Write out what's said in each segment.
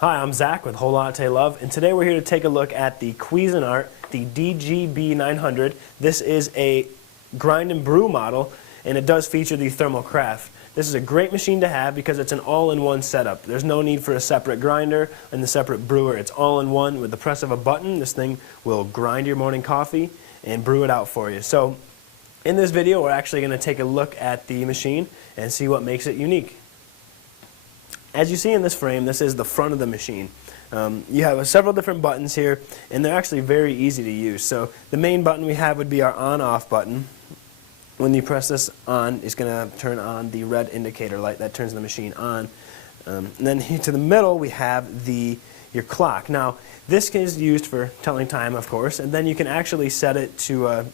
Hi, I'm Zach with Whole Latte Love, and today we're here to take a look at the Cuisinart, the DGB 900. This is a grind and brew model, and it does feature the thermal craft. This is a great machine to have because it's an all-in-one setup. There's no need for a separate grinder and the separate brewer. It's all-in-one. With the press of a button, this thing will grind your morning coffee and brew it out for you. So in this video, we're actually going to take a look at the machine and see what makes it unique. As you see in this frame, this is the front of the machine. You have several different buttons here, and they're actually very easy to use. So the main button we have would be our on-off button. When you press this on, it's going to turn on the red indicator light that turns the machine on. And then here to the middle, we have your clock. Now, this is used for telling time, of course, and then you can actually set it to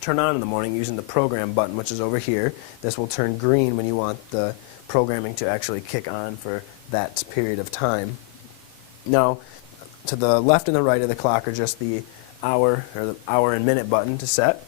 turn on in the morning using the program button, which is over here. This will turn green when you want the programming to actually kick on for that period of time. Now, to the left and the right of the clock are just the hour or the hour and minute button to set.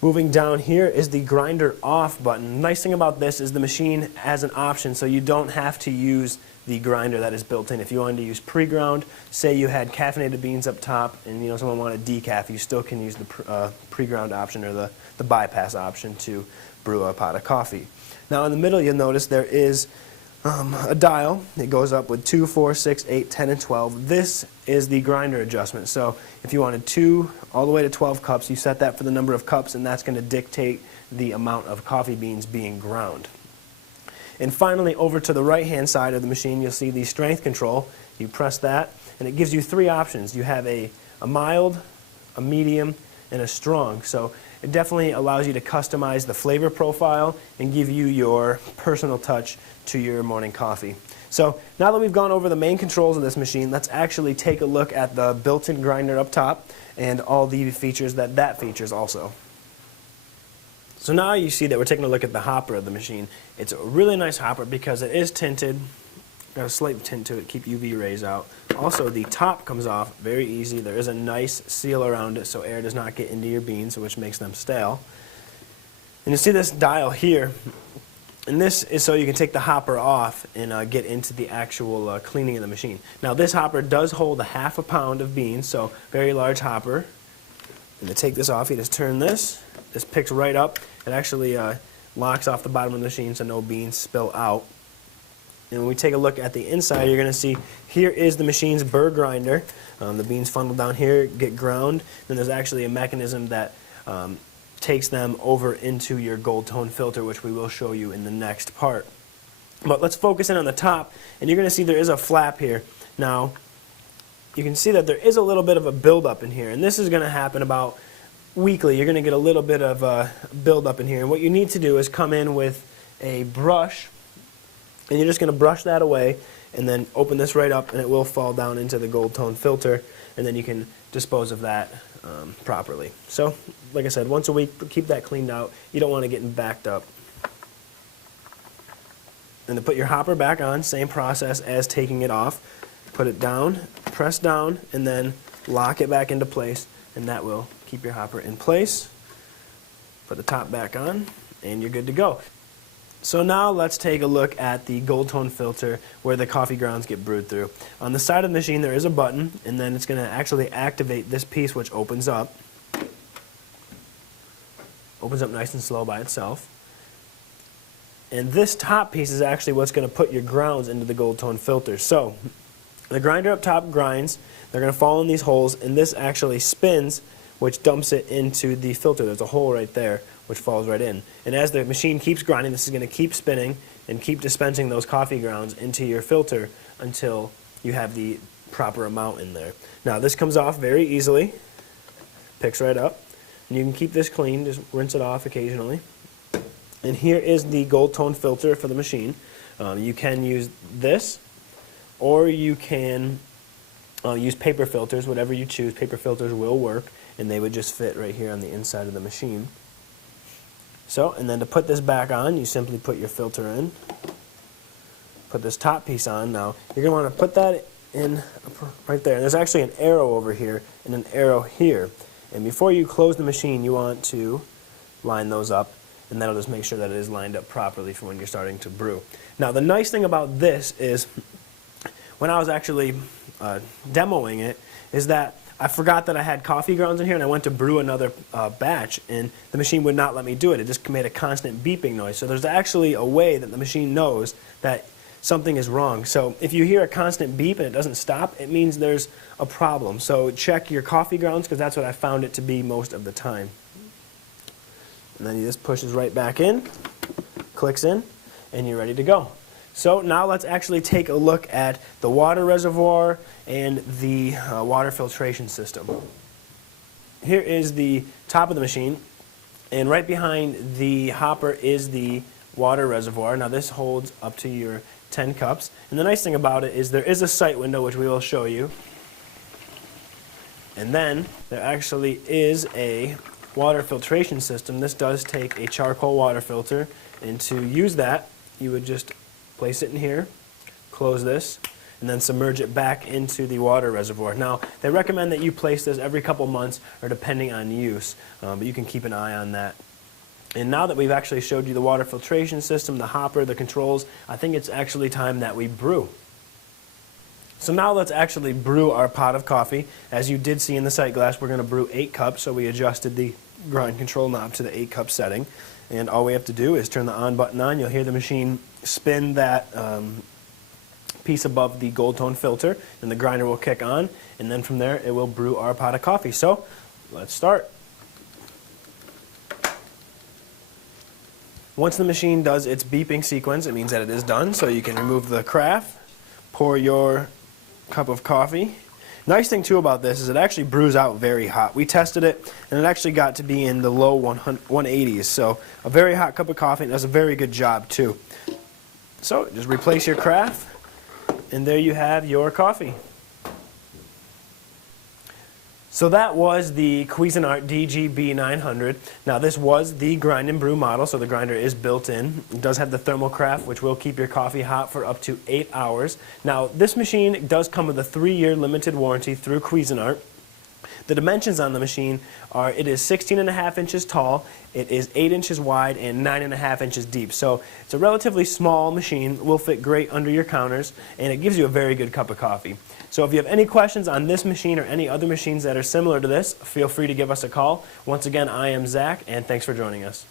Moving down here is the grinder off button. Nice thing about this is the machine has an option, so you don't have to use the grinder that is built in. If you wanted to use pre-ground, say you had caffeinated beans up top and someone wanted decaf, you still can use the pre-ground option or the bypass option to brew a pot of coffee. Now in the middle you'll notice there is a dial. It goes up with 2, 4, 6, 8, 10, and 12. This is the grinder adjustment. So if you wanted 2 all the way to 12 cups, you set that for the number of cups, and that's going to dictate the amount of coffee beans being ground. And finally, over to the right-hand side of the machine, you'll see the strength control. You press that, and it gives you 3 options. You have a mild, a medium, and a strong. So it definitely allows you to customize the flavor profile and give you your personal touch to your morning coffee. So now that we've gone over the main controls of this machine, let's actually take a look at the built-in grinder up top and all the features that features also. So now you see that we're taking a look at the hopper of the machine. It's a really nice hopper because it is tinted. Got a slight tint to it, keep UV rays out. Also, the top comes off very easy. There is a nice seal around it so air does not get into your beans, which makes them stale. And you see this dial here, and this is so you can take the hopper off and get into the actual cleaning of the machine. Now this hopper does hold a half a pound of beans, so very large hopper. And to take this off, you just turn this. This picks right up. It actually locks off the bottom of the machine so no beans spill out. And when we take a look at the inside, you're going to see here is the machine's burr grinder. The beans funnel down here, get ground. Then there's actually a mechanism that takes them over into your gold tone filter, which we will show you in the next part. But let's focus in on the top, and you're going to see there is a flap here. Now, you can see that there is a little bit of a buildup in here, and this is going to happen about weekly. You're going to get a little bit of a buildup in here, and what you need to do is come in with a brush, and you're just going to brush that away and then open this right up, and it will fall down into the gold tone filter, and then you can dispose of that properly. So, like I said, once a week, keep that cleaned out. You don't want to get backed up. And to put your hopper back on, same process as taking it off. Put it down, press down, and then lock it back into place, and that will keep your hopper in place. Put the top back on, and you're good to go. So now let's take a look at the gold tone filter where the coffee grounds get brewed through. On the side of the machine there is a button, and then it's going to actually activate this piece, which opens up. Opens up nice and slow by itself. And this top piece is actually what's going to put your grounds into the gold tone filter. So the grinder up top grinds, they're going to fall in these holes, and this actually spins, which dumps it into the filter. There's a hole right there which falls right in. And as the machine keeps grinding, this is going to keep spinning and keep dispensing those coffee grounds into your filter until you have the proper amount in there. Now this comes off very easily, picks right up, and you can keep this clean, just rinse it off occasionally. And here is the gold tone filter for the machine. You can use this, or you can use paper filters, whatever you choose. Paper filters will work, and they would just fit right here on the inside of the machine. So, and then to put this back on, you simply put your filter in, put this top piece on. Now, you're going to want to put that in right there. And there's actually an arrow over here and an arrow here. And before you close the machine, you want to line those up, and that'll just make sure that it is lined up properly for when you're starting to brew. Now, the nice thing about this is when I was actually demoing it is that I forgot that I had coffee grounds in here, and I went to brew another batch, and the machine would not let me do it. It just made a constant beeping noise. So there's actually a way that the machine knows that something is wrong. So if you hear a constant beep and it doesn't stop, it means there's a problem. So check your coffee grounds, because that's what I found it to be most of the time. And then this pushes right back in, clicks in, and you're ready to go. So now let's actually take a look at the water reservoir and the water filtration system. Here is the top of the machine, and right behind the hopper is the water reservoir. Now this holds up to your 10 cups, and the nice thing about it is there is a sight window, which we will show you, and then there actually is a water filtration system. This does take a charcoal water filter, and to use that you would just place it in here, close this, and then submerge it back into the water reservoir. Now, they recommend that you place this every couple months or depending on use, but you can keep an eye on that. And now that we've actually showed you the water filtration system, the hopper, the controls, I think it's actually time that we brew. So now let's actually brew our pot of coffee. As you did see in the sight glass, we're going to brew 8 cups, so we adjusted the grind control knob to the 8-cup setting. And all we have to do is turn the on button on. You'll hear the machine spin that piece above the gold tone filter, and the grinder will kick on, and then from there it will brew our pot of coffee. So let's start. Once the machine does its beeping sequence, it means that it is done, so you can remove the carafe, pour your cup of coffee. Nice thing too about this is it actually brews out very hot. We tested it, and it actually got to be in the low 180s, so a very hot cup of coffee, and it does a very good job too. So just replace your carafe, and there you have your coffee. So that was the Cuisinart DGB 900. Now this was the grind and brew model, so the grinder is built in. It does have the thermal carafe, which will keep your coffee hot for up to 8 hours. Now this machine does come with a 3-year limited warranty through Cuisinart. The dimensions on the machine are, it is 16.5 inches tall, it is 8 inches wide, and 9.5 inches deep. So it's a relatively small machine, will fit great under your counters, and it gives you a very good cup of coffee. So if you have any questions on this machine or any other machines that are similar to this, feel free to give us a call. Once again, I am Zach, and thanks for joining us.